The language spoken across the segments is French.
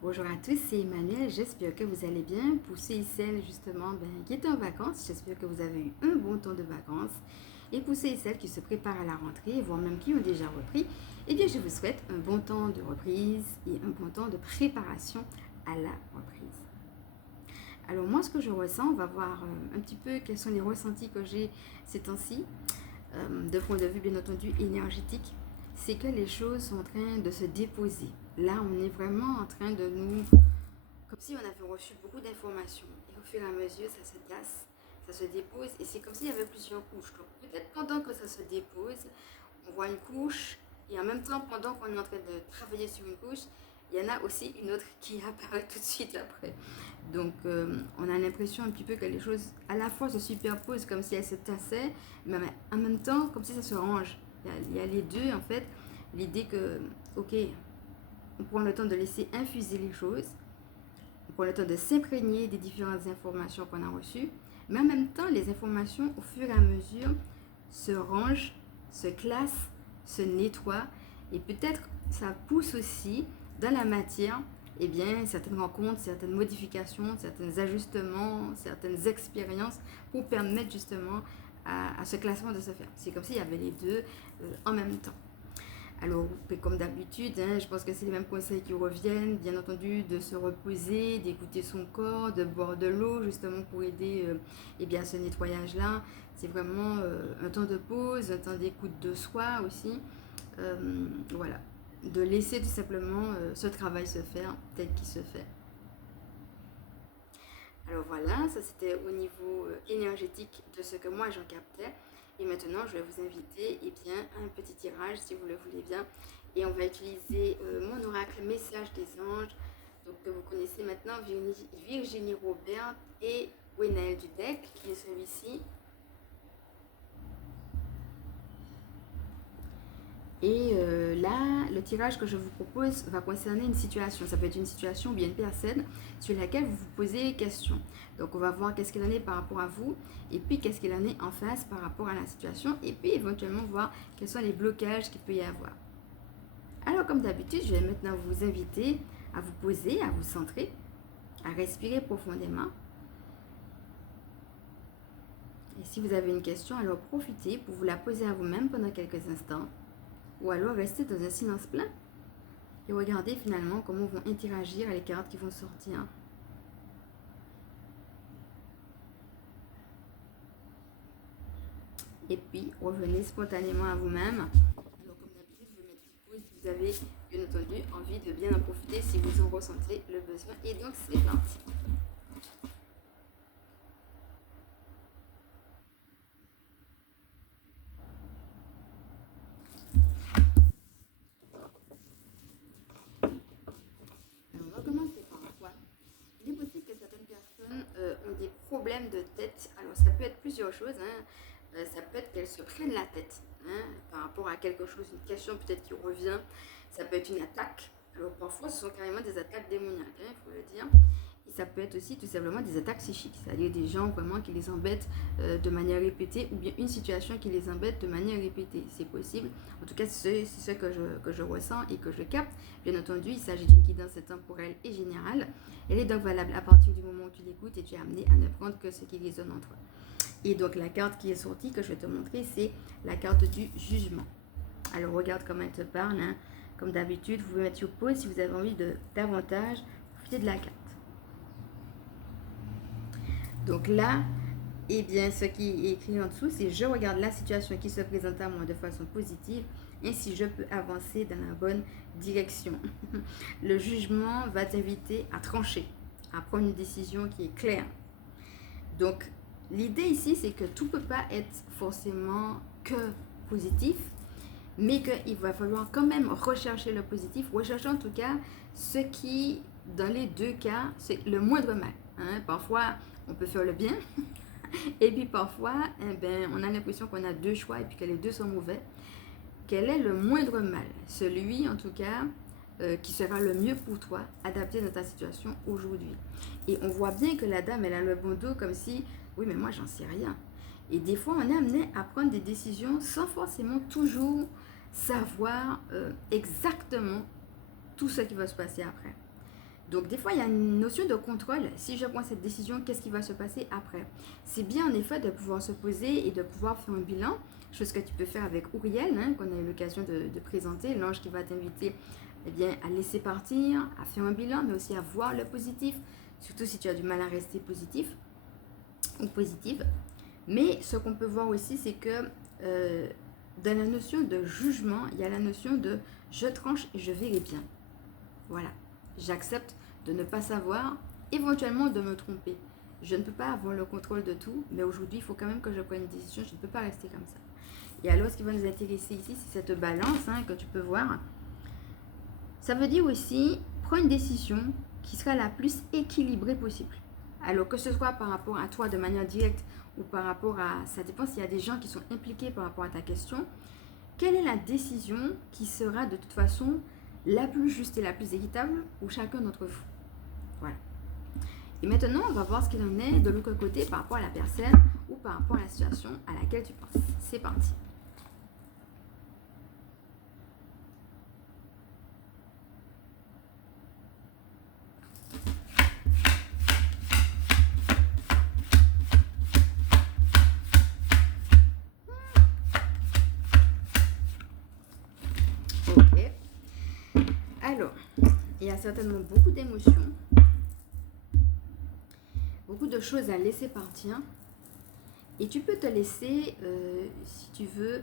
Bonjour à tous, c'est Emmanuel, j'espère que vous allez bien. Pour ceux et celles justement qui étaient en vacances, j'espère que vous avez eu un bon temps de vacances. Et pour ceux et celles qui se préparent à la rentrée, voire même qui ont déjà repris, eh bien je vous souhaite un bon temps de reprise et un bon temps de préparation à la reprise. Alors moi ce que je ressens, on va voir un petit peu quels sont les ressentis que j'ai ces temps-ci, de point de vue bien entendu énergétique, c'est que les choses sont en train de se déposer. Là on est vraiment en train de nous comme si on avait reçu beaucoup d'informations. Et au fur et à mesure, ça se casse, ça se dépose. Et c'est comme s'il y avait plusieurs couches. Donc peut-être pendant que ça se dépose, on voit une couche. Et en même temps, pendant qu'on est en train de travailler sur une couche, il y en a aussi une autre qui apparaît tout de suite après. Donc on a l'impression un petit peu que les choses à la fois se superposent comme si elles se tassaient, mais en même temps comme si ça se range. Il y a les deux en fait. L'idée que, ok, on prend le temps de laisser infuser les choses, on prend le temps de s'imprégner des différentes informations qu'on a reçues, mais en même temps, les informations, au fur et à mesure, se rangent, se classent, se nettoient, et peut-être ça pousse aussi dans la matière eh bien, certaines rencontres, certaines modifications, certains ajustements, certaines expériences pour permettre justement à ce classement de se faire. C'est comme s'il y avait les deux en même temps. Alors, comme d'habitude, je pense que c'est les mêmes conseils qui reviennent, bien entendu, de se reposer, d'écouter son corps, de boire de l'eau, justement pour aider eh bien, à ce nettoyage-là. C'est vraiment un temps de pause, un temps d'écoute de soi aussi. Voilà, de laisser tout simplement ce travail se faire tel qu'il se fait. Alors voilà, ça c'était au niveau énergétique de ce que moi j'en captais. Et maintenant, je vais vous inviter eh bien, à un petit tirage, si vous le voulez bien. Et on va utiliser mon oracle Message des anges, donc, que vous connaissez maintenant, Virginie Robert et Gwenaël Dudek, qui est celui-ci. Et là, le tirage que je vous propose va concerner une situation. Ça peut être une situation ou bien une personne sur laquelle vous vous posez des questions. Donc, on va voir qu'est-ce qu'il en est par rapport à vous et puis qu'est-ce qu'il en est en face par rapport à la situation et puis éventuellement voir quels sont les blocages qu'il peut y avoir. Alors, comme d'habitude, je vais maintenant vous inviter à vous poser, à vous centrer, à respirer profondément. Et si vous avez une question, alors profitez pour vous la poser à vous-même pendant quelques instants ou alors restez dans un silence plein et regardez finalement comment vont interagir les cartes qui vont sortir. Et puis, revenez spontanément à vous-même. Alors, comme d'habitude, je vais mettre pause si vous avez, bien entendu, envie de bien en profiter, si vous en ressentez le besoin. Et donc, c'est parti. Alors, on va commencer par quoi? Il est possible que certaines personnes ont des problèmes de tête. Alors, ça peut être plusieurs choses. Ça peut être qu'elles se prennent la tête par rapport à quelque chose, une question peut-être qui revient. Ça peut être une attaque. Alors, parfois, ce sont carrément des attaques démoniaques, il faut le dire. Et ça peut être aussi tout simplement des attaques psychiques, c'est-à-dire des gens vraiment qui les embêtent de manière répétée ou bien une situation qui les embête de manière répétée. C'est possible. En tout cas, c'est ce que je ressens et que je capte. Bien entendu, il s'agit d'une guidance temporelle et générale. Elle est donc valable à partir du moment où tu l'écoutes et tu es amené à ne prendre que ce qui résonne en toi. Et donc la carte qui est sortie, que je vais te montrer, c'est la carte du jugement. Alors regarde comment elle te parle. Comme d'habitude, vous pouvez mettre sur pause si vous avez envie de davantage profiter de la carte. Donc là, eh bien, ce qui est écrit en dessous, c'est « Je regarde la situation qui se présente à moi de façon positive, ainsi je peux avancer dans la bonne direction. » Le jugement va t'inviter à trancher, à prendre une décision qui est claire. Donc, l'idée ici, c'est que tout ne peut pas être forcément que positif, mais qu'il va falloir quand même rechercher le positif, rechercher en tout cas ce qui, dans les deux cas, c'est le moindre mal. Parfois, on peut faire le bien, et puis parfois, on a l'impression qu'on a deux choix et puis que les deux sont mauvais. Quel est le moindre mal? Celui, en tout cas, qui sera le mieux pour toi, adapté dans ta situation aujourd'hui. Et on voit bien que la dame, elle a le bon dos comme si, oui, mais moi, j'en sais rien. Et des fois, on est amené à prendre des décisions sans forcément toujours savoir exactement tout ce qui va se passer après. Donc, des fois, il y a une notion de contrôle. Si je prends cette décision, qu'est-ce qui va se passer après? C'est bien, en effet, de pouvoir se poser et de pouvoir faire un bilan, chose que tu peux faire avec Uriel, hein, qu'on a eu l'occasion de présenter, l'ange qui va t'inviter eh bien, à laisser partir, à faire un bilan, mais aussi à voir le positif, surtout si tu as du mal à rester positif ou positive. Mais ce qu'on peut voir aussi, c'est que dans la notion de jugement, il y a la notion de je tranche et je verrai bien. Voilà. J'accepte de ne pas savoir, éventuellement de me tromper. Je ne peux pas avoir le contrôle de tout, mais aujourd'hui, il faut quand même que je prenne une décision. Je ne peux pas rester comme ça. Et alors, ce qui va nous intéresser ici, c'est cette balance que tu peux voir. Ça veut dire aussi, prends une décision qui sera la plus équilibrée possible. Alors, que ce soit par rapport à toi de manière directe ou par rapport à... Ça dépend s'il y a des gens qui sont impliqués par rapport à ta question. Quelle est la décision qui sera de toute façon la plus juste et la plus équitable pour chacun d'entre vous? Voilà. Et maintenant, on va voir ce qu'il en est de l'autre côté par rapport à la personne ou par rapport à la situation à laquelle tu penses. C'est parti. Ok. Alors, il y a certainement beaucoup d'émotions, beaucoup de choses à laisser partir. Et tu peux te laisser, si tu veux,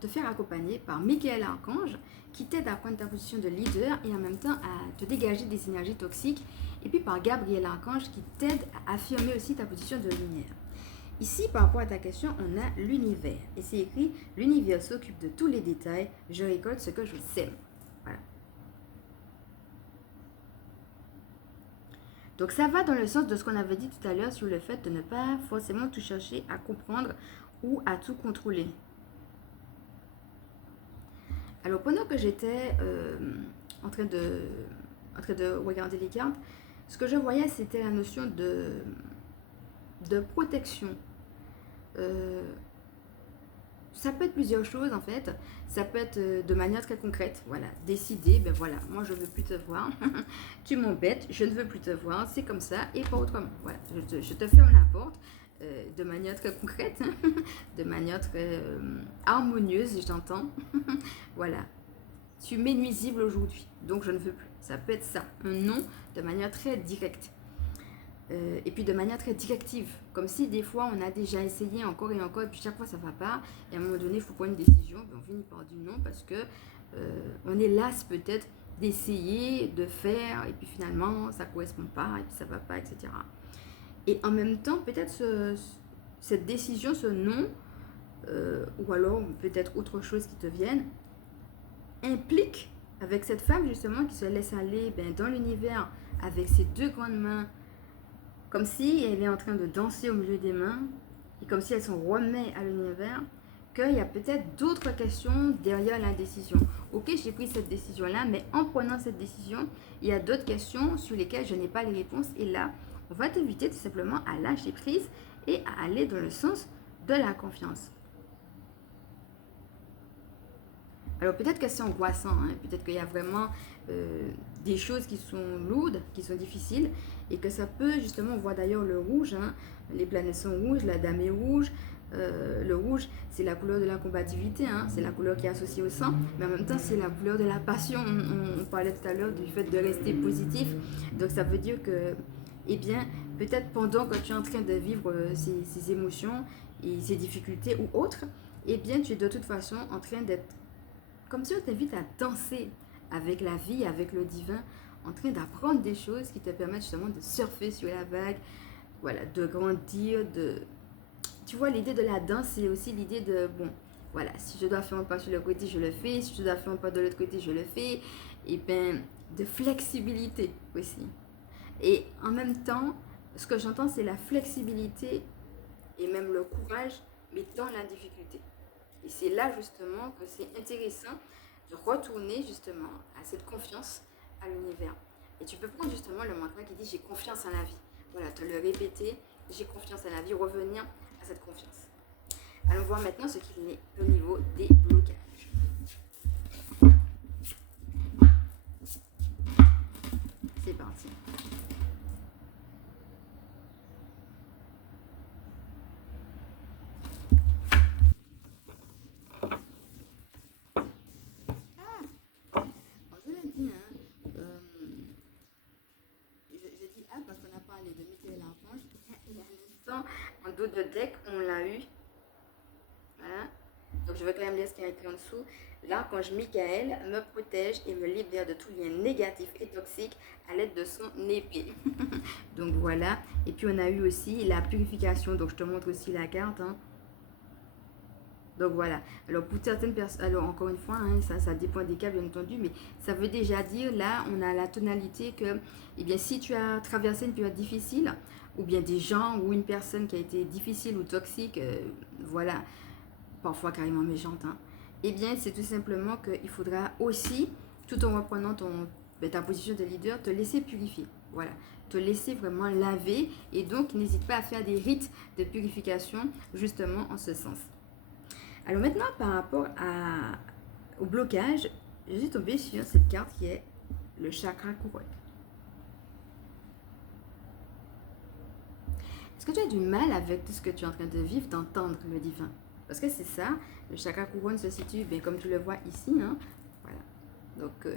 te faire accompagner par Michael Archange qui t'aide à prendre ta position de leader et en même temps à te dégager des énergies toxiques. Et puis par Gabriel Archange qui t'aide à affirmer aussi ta position de lumière. Ici, par rapport à ta question, on a l'univers. Et c'est écrit, l'univers s'occupe de tous les détails, je récolte ce que je sème. Voilà. Donc ça va dans le sens de ce qu'on avait dit tout à l'heure sur le fait de ne pas forcément tout chercher à comprendre ou à tout contrôler. Alors pendant que j'étais en train de regarder les cartes, ce que je voyais c'était la notion de protection. Ça peut être plusieurs choses en fait. Ça peut être de manière très concrète. Voilà, décider, ben voilà, moi je veux plus te voir. Tu m'embêtes, je ne veux plus te voir. C'est comme ça et pas autrement. Voilà, je te ferme la porte de manière très concrète, de manière très harmonieuse, j'entends. Voilà, tu m'es nuisible aujourd'hui, donc je ne veux plus. Ça peut être ça, un non de manière très directe. Et puis de manière très directive, comme si des fois on a déjà essayé encore et encore et puis chaque fois ça va pas et à un moment donné il faut prendre une décision, puis on finit par du non parce que on est lasse peut-être d'essayer, de faire et puis finalement ça correspond pas et puis ça va pas, etc. Et en même temps peut-être cette décision, ce non ou alors peut-être autre chose qui te vienne implique avec cette femme justement qui se laisse aller dans l'univers avec ses deux grandes mains, comme si elle est en train de danser au milieu des mains, et comme si elle s'en remet à l'univers, qu'il y a peut-être d'autres questions derrière l'indécision. Ok, j'ai pris cette décision-là, mais en prenant cette décision, il y a d'autres questions sur lesquelles je n'ai pas les réponses. Et là, on va t'inviter tout simplement à lâcher prise et à aller dans le sens de la confiance. Alors peut-être que c'est angoissant, peut-être qu'il y a vraiment des choses qui sont lourdes, qui sont difficiles, et que ça peut justement, on voit d'ailleurs le rouge, les planètes sont rouges, la dame est rouge, le rouge c'est la couleur de la combativité, c'est la couleur qui est associée au sang, mais en même temps c'est la couleur de la passion, on parlait tout à l'heure du fait de rester positif, donc ça veut dire que, eh bien, peut-être pendant que tu es en train de vivre ces émotions et ces difficultés ou autres, eh bien tu es de toute façon en train d'être, comme si on t'invite à danser avec la vie, avec le divin, en train d'apprendre des choses qui te permettent justement de surfer sur la vague, voilà, de grandir, Tu vois, l'idée de la danse, c'est aussi l'idée de, bon, voilà, si je dois faire un pas sur le côté, je le fais, si je dois faire un pas de l'autre côté, je le fais, et bien, de flexibilité aussi. Et en même temps, ce que j'entends, c'est la flexibilité et même le courage, mais dans la difficulté. Et c'est là justement que c'est intéressant de retourner justement à cette confiance à l'univers. Et tu peux prendre justement le mantra qui dit j'ai confiance en la vie. Voilà, te le répéter, j'ai confiance en la vie, revenir à cette confiance. Allons voir maintenant ce qu'il est au niveau des blocages. C'est parti. Je l'ai dit, hein, j'ai dit ah parce qu'on a parlé de Michael Archange. Il y a un instant, en dos de deck, on l'a eu. Voilà. Donc je vais quand même lire ce qui est écrit en dessous. L'archange Michael me protège et me libère de tout lien négatif et toxique à l'aide de son épée. Donc voilà. Et puis on a eu aussi la purification. Donc je te montre aussi la carte. Hein. Donc voilà. Alors pour certaines personnes, alors encore une fois, hein, ça dépend des cas bien entendu, mais ça veut déjà dire là, on a la tonalité que, eh bien, si tu as traversé une période difficile, ou bien des gens ou une personne qui a été difficile ou toxique, voilà, parfois carrément méchante, hein, eh bien c'est tout simplement qu'il faudra aussi, tout en reprenant ta position de leader, te laisser purifier. Voilà, te laisser vraiment laver et donc n'hésite pas à faire des rites de purification justement en ce sens. Alors maintenant, par rapport au blocage, je suis tombée sur cette carte qui est le chakra couronne. Est-ce que tu as du mal avec tout ce que tu es en train de vivre, d'entendre le divin? Parce que c'est ça, le chakra couronne se situe, bien, comme tu le vois ici, hein, voilà. Donc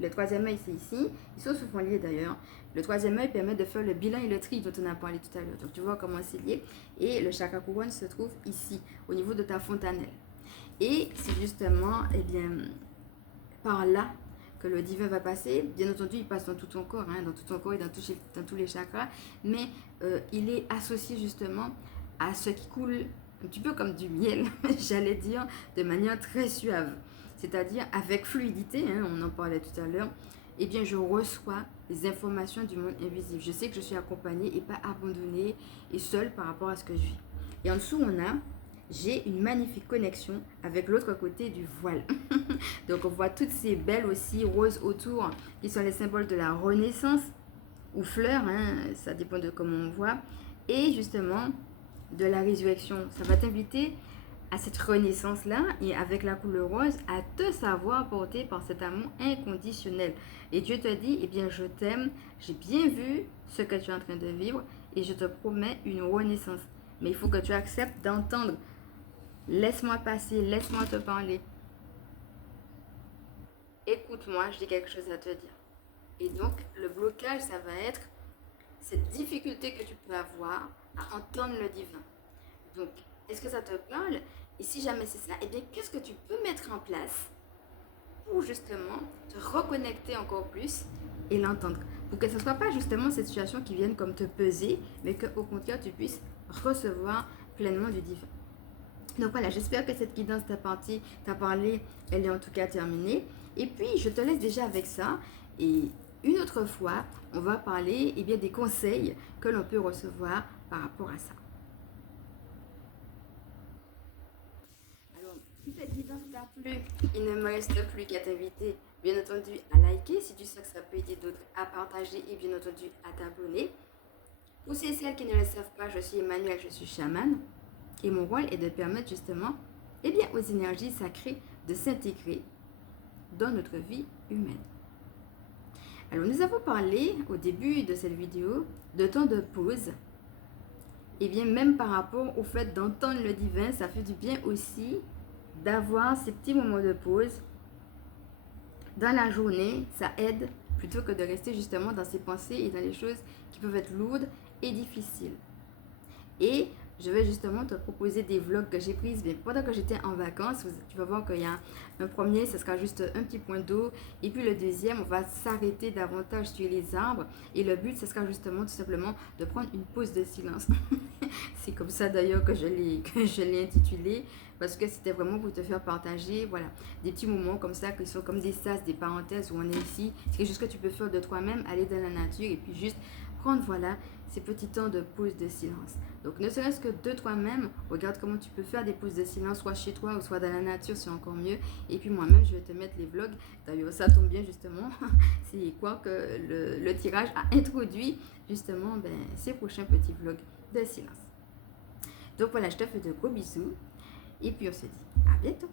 le troisième œil c'est ici, ils sont souvent liés d'ailleurs. Le troisième œil permet de faire le bilan et le tri dont on a parlé tout à l'heure. Donc tu vois comment c'est lié. Et le chakra couronne se trouve ici, au niveau de ta fontanelle. Et c'est justement, eh bien, par là que le divin va passer. Bien entendu, il passe dans tout ton corps, hein, dans tout ton corps et dans tous les chakras. Mais il est associé justement à ce qui coule un petit peu comme du miel, j'allais dire, de manière très suave. C'est-à-dire avec fluidité, hein, on en parlait tout à l'heure. Eh bien, je reçois les informations du monde invisible. Je sais que je suis accompagnée et pas abandonnée et seule par rapport à ce que je vis. Et en dessous, on a j'ai une magnifique connexion avec l'autre côté du voile. Donc on voit toutes ces belles aussi roses autour qui sont les symboles de la renaissance ou fleurs, hein, ça dépend de comment on voit, et justement de la résurrection. Ça va t'inviter à cette renaissance-là et avec la couleur rose à te savoir porter par cet amour inconditionnel. Et Dieu te dit, eh bien je t'aime, j'ai bien vu ce que tu es en train de vivre et je te promets une renaissance. Mais il faut que tu acceptes d'entendre. Laisse-moi passer, laisse-moi te parler. Écoute-moi, j'ai quelque chose à te dire. Et donc, le blocage, ça va être cette difficulté que tu peux avoir à entendre le divin. Donc, est-ce que ça te parle? Et si jamais c'est ça, eh bien, qu'est-ce que tu peux mettre en place pour justement te reconnecter encore plus et l'entendre? Pour que ce ne soit pas justement cette situation qui vienne comme te peser, mais qu'au contraire, tu puisses recevoir pleinement du divin. Donc voilà, j'espère que cette guidance t'a parlé, elle est en tout cas terminée. Et puis, je te laisse déjà avec ça. Et une autre fois, on va parler bien, des conseils que l'on peut recevoir par rapport à ça. Alors, si cette guidance t'a plu, il ne me reste plus qu'à t'inviter, bien entendu, à liker si tu sais que ça peut aider d'autres, à partager et bien entendu à t'abonner. Pour ceux et celles qui ne le savent pas, je suis Emmanuelle, je suis chamane. Et mon rôle est de permettre justement bien, aux énergies sacrées de s'intégrer dans notre vie humaine. Alors nous avons parlé au début de cette vidéo de temps de pause. Et bien même par rapport au fait d'entendre le divin, ça fait du bien aussi d'avoir ces petits moments de pause dans la journée. Ça aide plutôt que de rester justement dans ses pensées et dans les choses qui peuvent être lourdes et difficiles. Et je vais justement te proposer des vlogs que j'ai pris pendant que j'étais en vacances. Tu vas voir qu'il y a un premier, ce sera juste un petit point d'eau. Et puis le deuxième, on va s'arrêter davantage sur les arbres. Et le but, ce sera justement tout simplement de prendre une pause de silence. C'est comme ça d'ailleurs que je l'ai intitulé. Parce que c'était vraiment pour te faire partager, voilà, des petits moments comme ça qui sont comme des sas, des parenthèses où on est ici. C'est quelque chose que tu peux faire de toi-même, aller dans la nature et puis juste prendre, voilà, ces petits temps de pause de silence. Donc, ne serait-ce que de toi-même, regarde comment tu peux faire des pauses de silence, soit chez toi ou soit dans la nature, c'est encore mieux. Et puis moi-même, je vais te mettre les vlogs. D'ailleurs, ça tombe bien justement. C'est quoi que le tirage a introduit justement ces prochains petits vlogs de silence. Donc voilà, je te fais de gros bisous. Et puis on se dit à bientôt.